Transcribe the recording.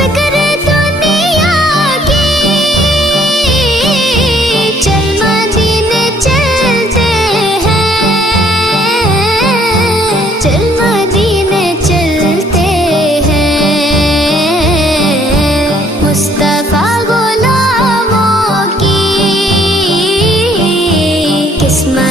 फिक्र दुनिया की, चल मदीने चलते हैं, चल मदीने चलते हैं। मुस्तफा गुलामों की किस्मत